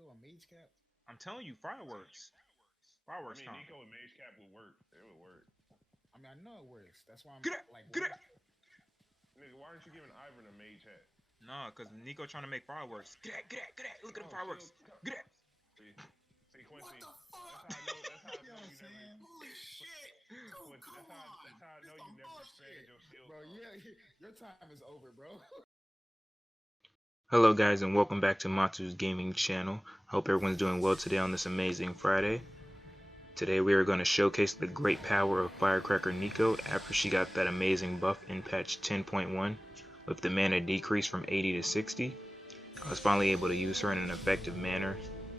Neeko a mage cap? I'm telling you, fireworks. Fireworks time. Neeko and Mage Cap would work. It would work. I mean, I know it works. That's why I'm Get it, like, get it. Nigga, why aren't you giving Ivan a Mage hat? Nah, cause Neeko trying to make fireworks. Get it, get it, get it. Look at the fireworks. Get it. See, Quincy. What the fuck? That's how I You know know what I'm you never. saying? Holy shit! Oh, Quincy, come on! that's how I know This you some never bullshit. expanded your skill. Bro, yeah, your time is over, bro. Hello guys and welcome back to Matsu's Gaming Channel. Hope everyone's doing well today on this amazing Friday. Today we are going to showcase the great power of Firecracker Neeko after she got that amazing buff in patch 10.1 with the mana decrease from 80 to 60. I was finally able to use her in an effective manner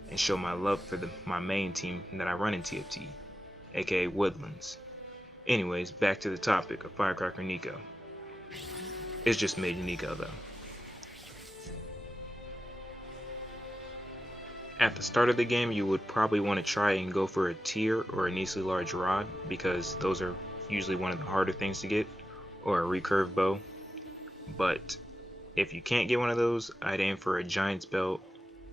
and show my love for my main team that I run in TFT, aka Woodlands. Anyways, back to the topic of Firecracker Neeko. It's just Mage Neeko though. At the start of the game, you would probably want to try and go for a tier or an easily large rod because those are usually one of the harder things to get, or a recurve bow. But if you can't get one of those, I'd aim for a giant's belt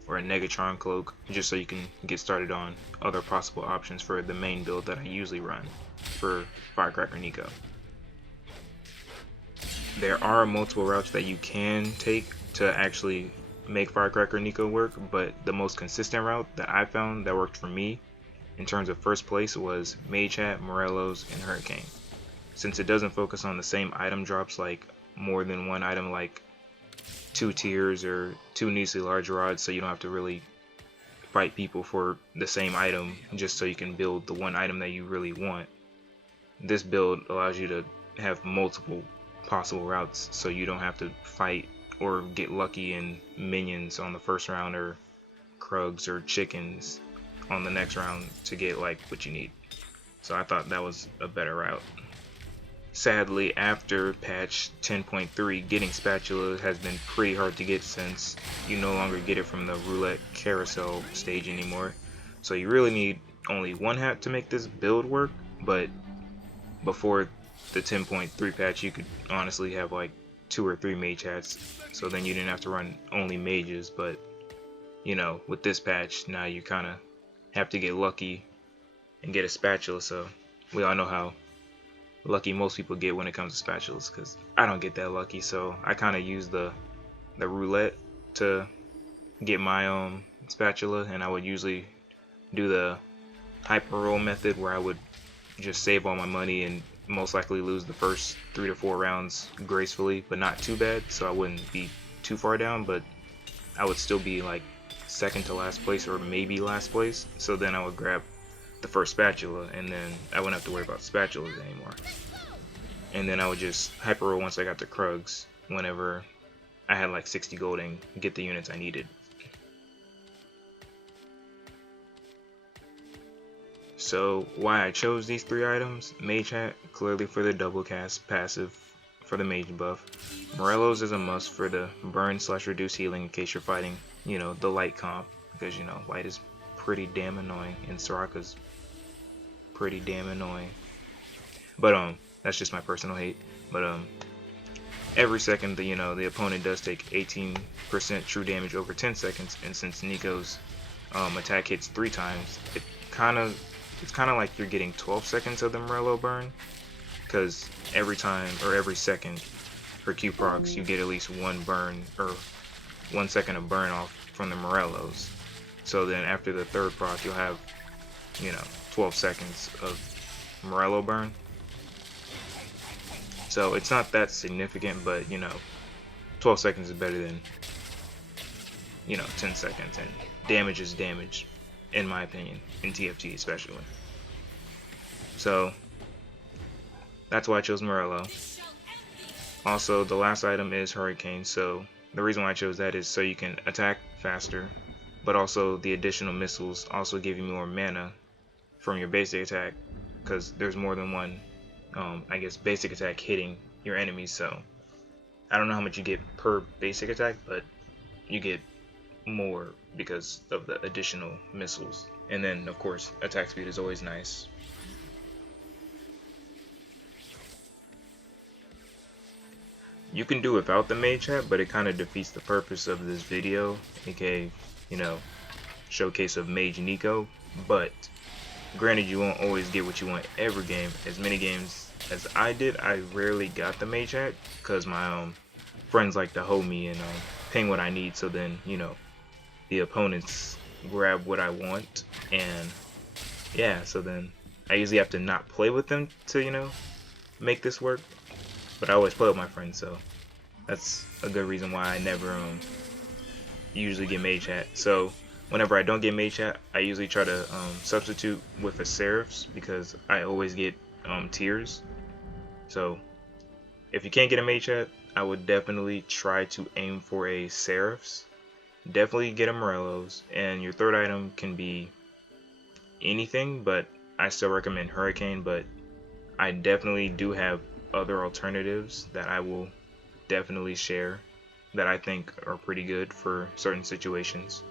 or a Negatron cloak just so you can get started on other possible options for the main build that I usually run for Firecracker Neeko. There are multiple routes that you can take to actually make Firecracker Neeko work, but the most consistent route that I found that worked for me in terms of first place was Mage Hat, Morello's, and Hurricane. Since it doesn't focus on the same item drops like more than one item like 2 tiers or 2 neatly large rods, so you don't have to really fight people for the same item just so you can build the one item that you really want. This build allows you to have multiple possible routes so you don't have to fight or get lucky in minions on the first round or Krugs or chickens on the next round to get like what you need. So I thought that was a better route. Sadly, after patch 10.3, getting spatula has been pretty hard to get since you no longer get it from the roulette carousel stage anymore. So you really need only one hat to make this build work, but before the 10.3 patch you could honestly have like 2 or 3 mage hats, so then you didn't have to run only mages. But you know, with this patch now you kind of have to get lucky and get a spatula, so we all know how lucky most people get when it comes to spatulas, because I don't get that lucky. So I kind of use the roulette to get my spatula, and I would usually do the hyper roll method where I would just save all my money and most likely lose the first 3 to 4 rounds gracefully, but not too bad, so I wouldn't be too far down, but I would still be like second to last place or maybe last place. So then I would grab the first spatula and then I wouldn't have to worry about spatulas anymore. And then I would just hyper roll once I got the Krugs whenever I had like 60 gold and get the units I needed. So why I chose these 3 items: Mage Hat, clearly for the double cast passive for the mage buff. Morello's is a must for the burn / reduce healing in case you're fighting, you know, the light comp, because you know, light is pretty damn annoying and Soraka's pretty damn annoying. But that's just my personal hate. But every second the opponent does take 18% true damage over 10 seconds, and since Neeko's attack hits 3 times, it's kind of like you're getting 12 seconds of the Morello burn, because every time or every second for Q procs you get at least 1 burn or 1 second of burn off from the Morellos. So then after the 3rd proc you'll have 12 seconds of Morello burn. So it's not that significant, but 12 seconds is better than 10 seconds, and damage is damage in my opinion, in TFT especially. So that's why I chose Morello. Also, the last item is Hurricane, so the reason why I chose that is so you can attack faster, but also the additional missiles also give you more mana from your basic attack, because there's more than one I guess basic attack hitting your enemies. So I don't know how much you get per basic attack, but you get more because of the additional missiles. And then of course attack speed is always nice. You can do without the mage hat, but it kind of defeats the purpose of this video, aka showcase of Mage Neeko, but granted, you won't always get what you want every game. As many games as I did, I rarely got the Mage hat because my friends like to hold me and ping what I need, so then, you know, the opponents grab what I want, and yeah, so then I usually have to not play with them to, you know, make this work, but I always play with my friends, so that's a good reason why I never usually get Mage hat. So whenever I don't get Mage hat, I usually try to substitute with a Seraphs because I always get tiers. So if you can't get a Mage hat, I would definitely try to aim for a Seraphs. Definitely get a Morello's, and your third item can be anything, but I still recommend Hurricane. But I definitely do have other alternatives that I will definitely share that I think are pretty good for certain situations.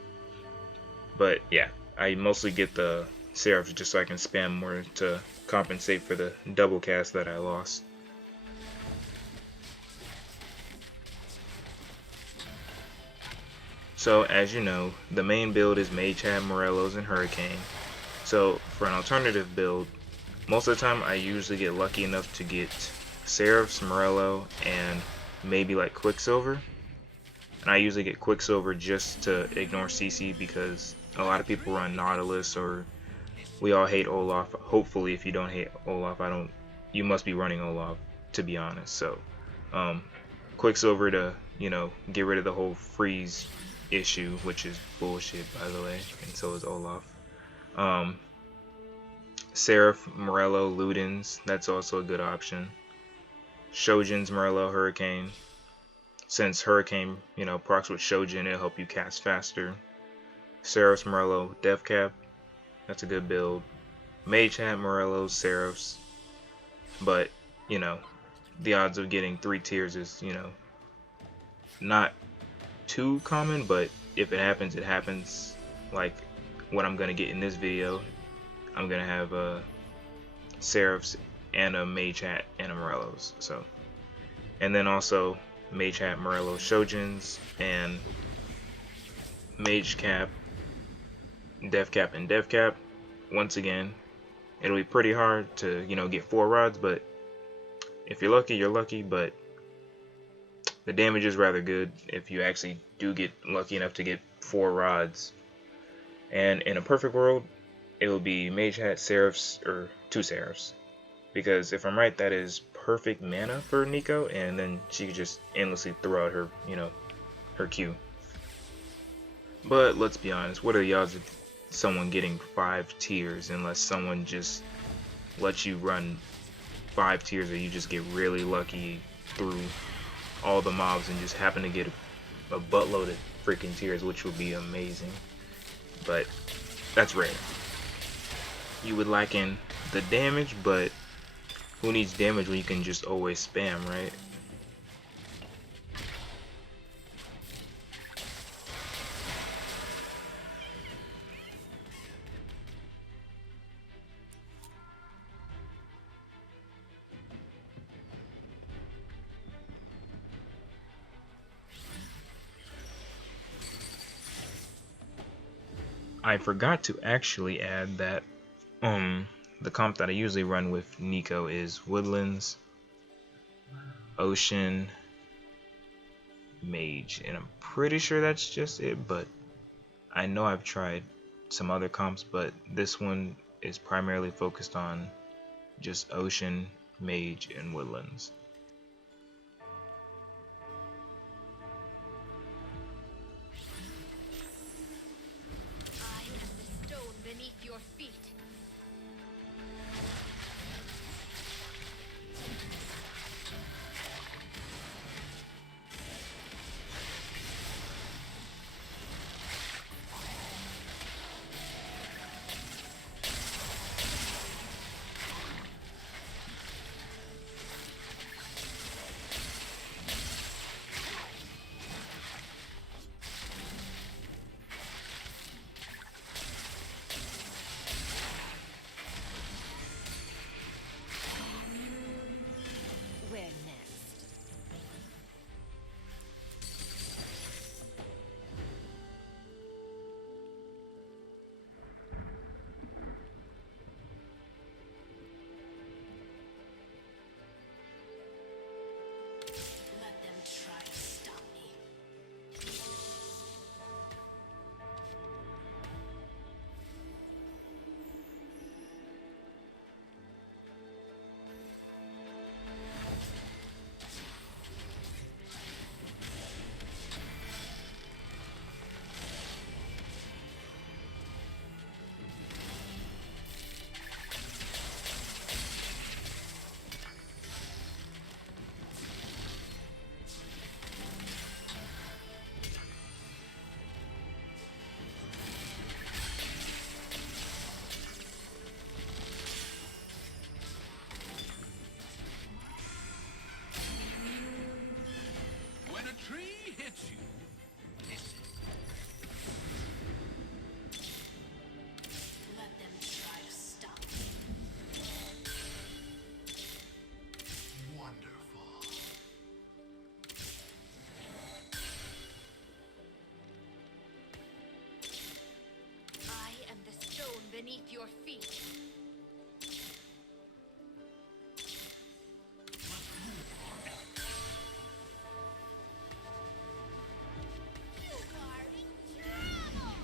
But yeah, I mostly get the Seraphs just so I can spam more to compensate for the double cast that I lost. So as you know, the main build is Mage Hat, Morello's, and Hurricane. So for an alternative build, most of the time I usually get lucky enough to get Seraphs, Morello, and maybe like Quicksilver. And I usually get Quicksilver just to ignore CC because a lot of people run Nautilus, or we all hate Olaf. Hopefully if you don't hate Olaf, you must be running Olaf, to be honest. So Quicksilver to, you know, get rid of the whole freeze issue, which is bullshit, by the way, and so is Olaf. Seraph, Morello, Ludens, that's also a good option. Shojin's Morello, Hurricane. Since Hurricane, you know, procs with Shojin, it'll help you cast faster. Seraph's, Morello, Deathcap, that's a good build. Mage Hat, Morello, Seraphs. But, you know, the odds of getting 3 tiers is, you know, not too common, but if it happens, it happens. Like what I'm gonna get in this video, I'm gonna have a Seraphs and a Mage Hat and a Morello's. So, and then also Mage Hat, Morello, Shojins, and Mage Cap, Death Cap, and Death Cap. Once again, it'll be pretty hard to, you know, get 4 rods, but if you're lucky, you're lucky. But the damage is rather good if you actually do get lucky enough to get 4 rods. And in a perfect world, it will be Mage Hat, Seraphs, or 2 Seraphs. Because if I'm right, that is perfect mana for Neeko, and then she could just endlessly throw out her, you know, her Q. But let's be honest, what are the odds of someone getting 5 tiers unless someone just lets you run 5 tiers, or you just get really lucky through all the mobs and just happen to get a buttload of freaking tiers, which would be amazing. But that's rare. You would liken the damage, but who needs damage when you can just always spam, right? I forgot to actually add that the comp that I usually run with Neeko is Woodlands, Ocean, Mage, and I'm pretty sure that's just it, but I know I've tried some other comps, but this one is primarily focused on just Ocean, Mage, and Woodlands. beneath your feet. You are in trouble!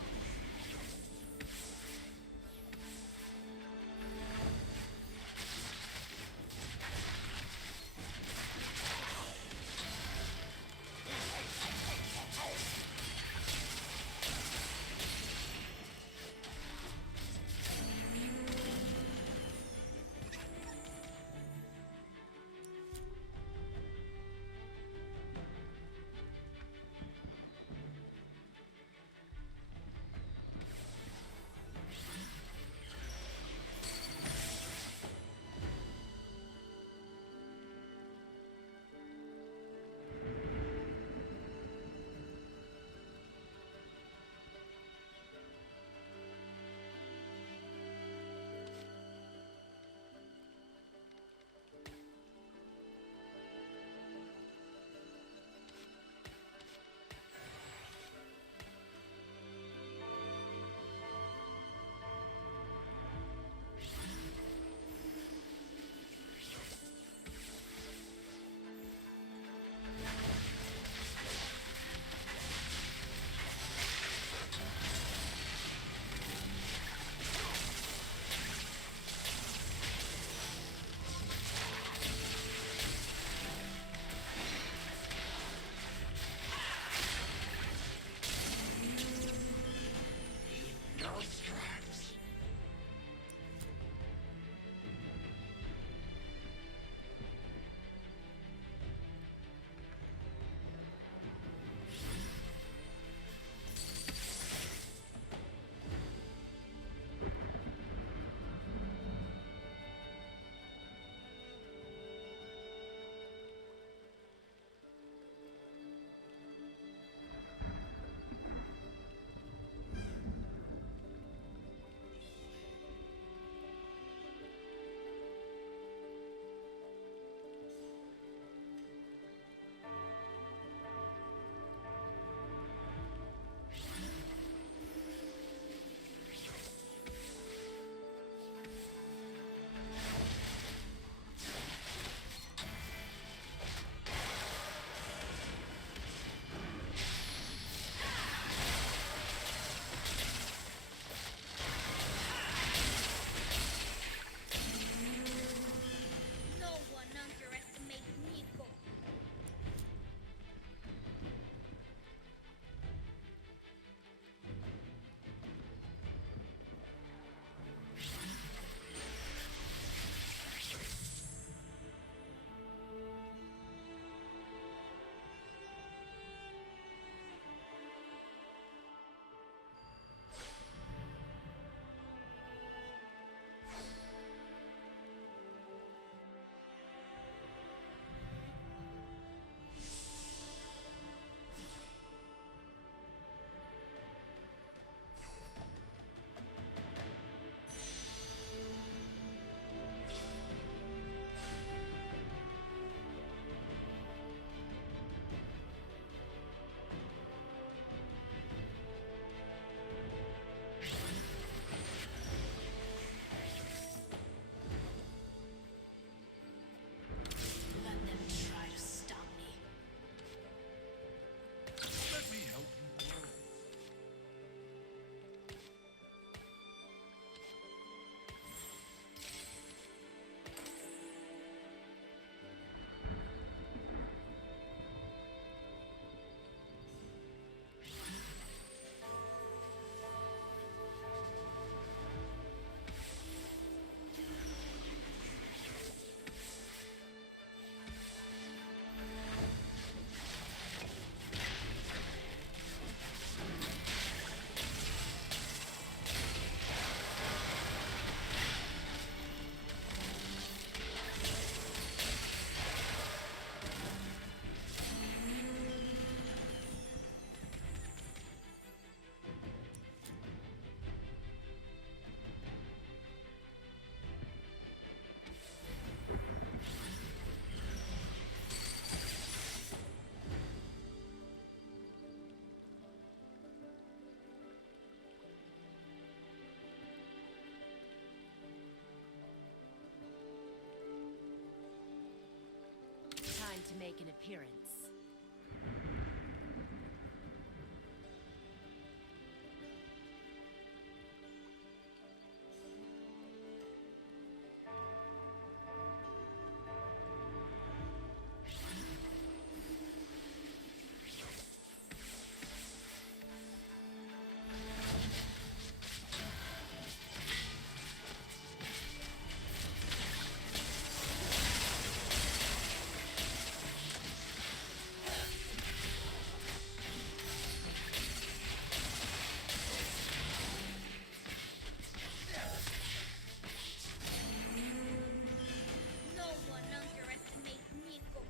make an appearance. No one underestimate Neeko.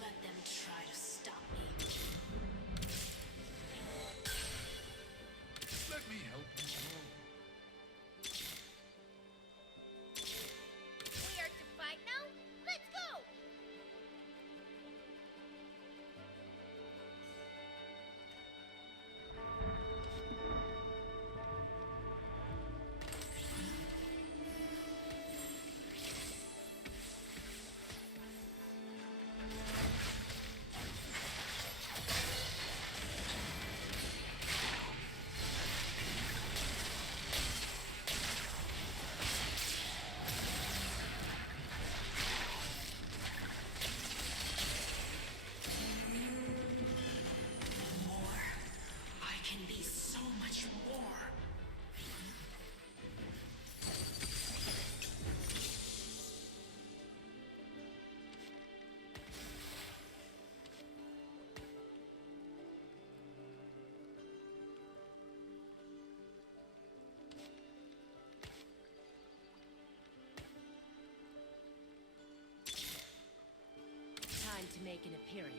Let them try to stop me. Let me help you grow. We are to fight now? Let's go! More. I can be so much more. Time to make an appearance.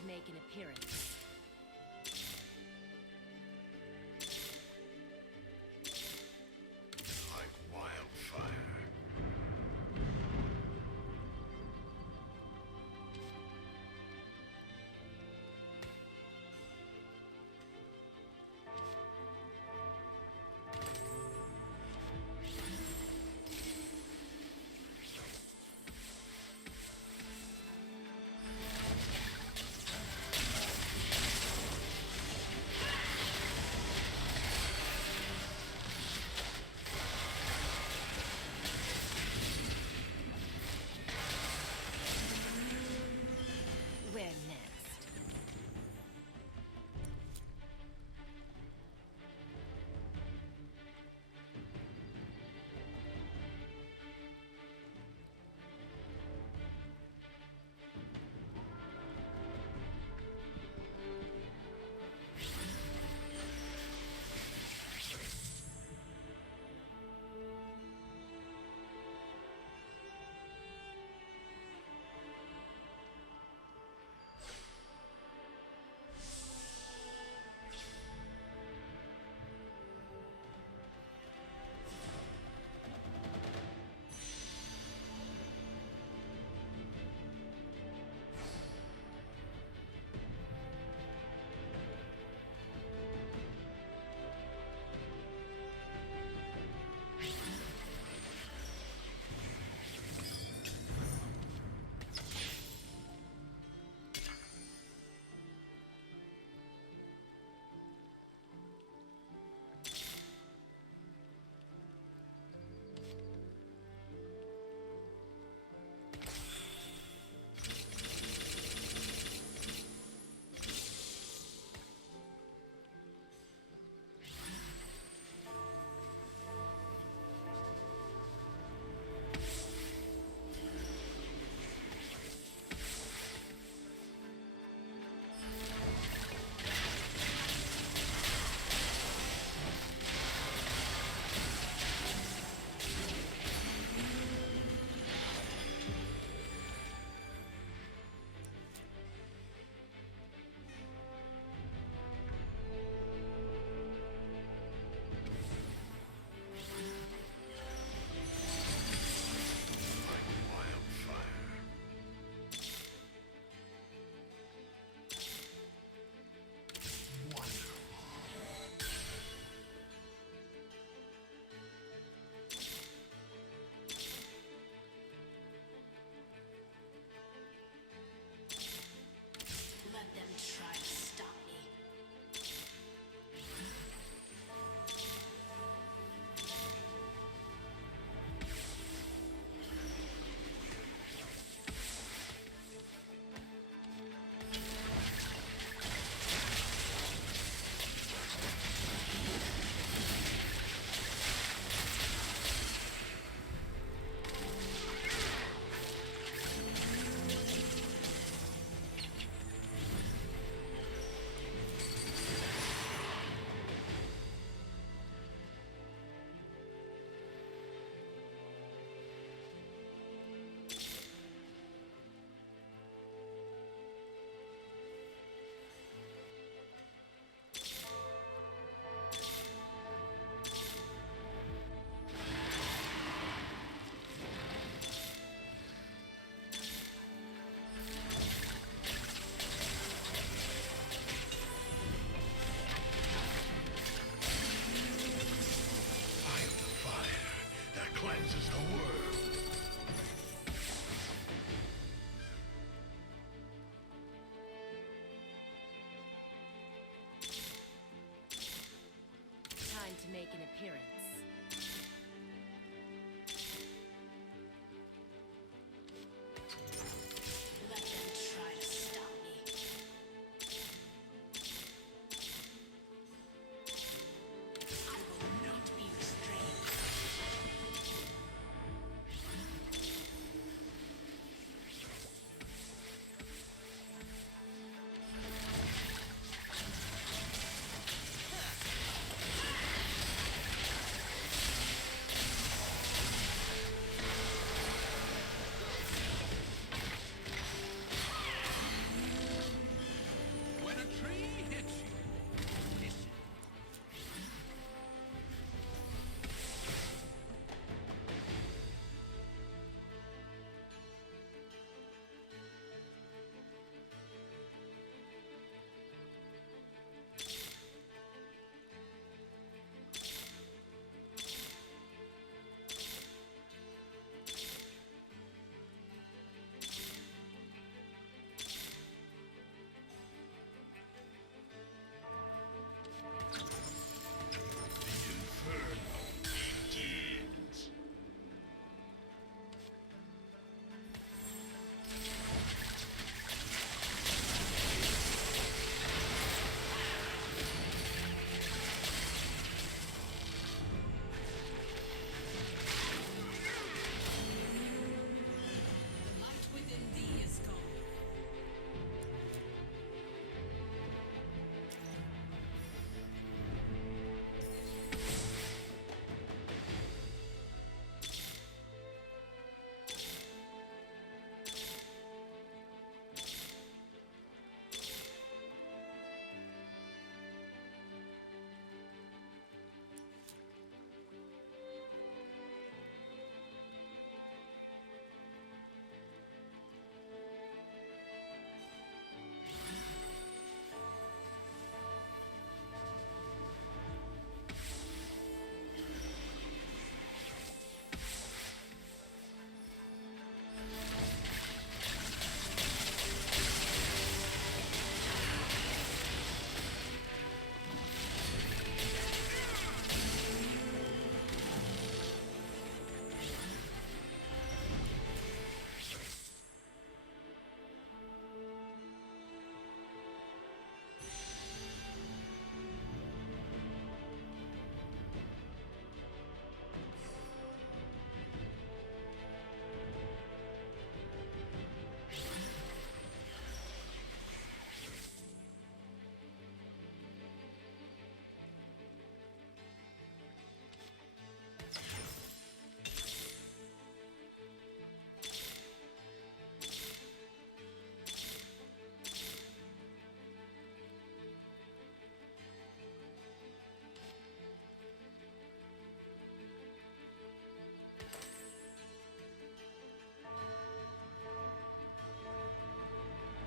to make an appearance. Like wildfire.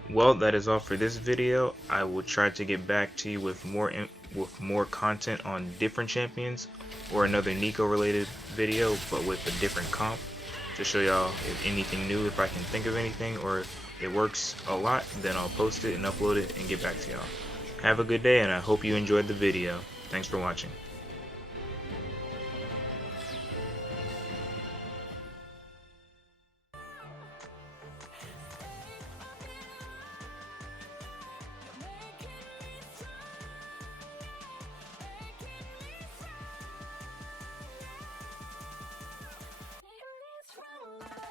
Well, that is all for this video. I will try to get back to you with more content on different champions, or another Neeko related video but with a different comp, to show y'all if anything new, if I can think of anything, or if it works a lot, then I'll post it and upload it and get back to y'all. Have a good day, and I hope you enjoyed the video. Thanks for watching. From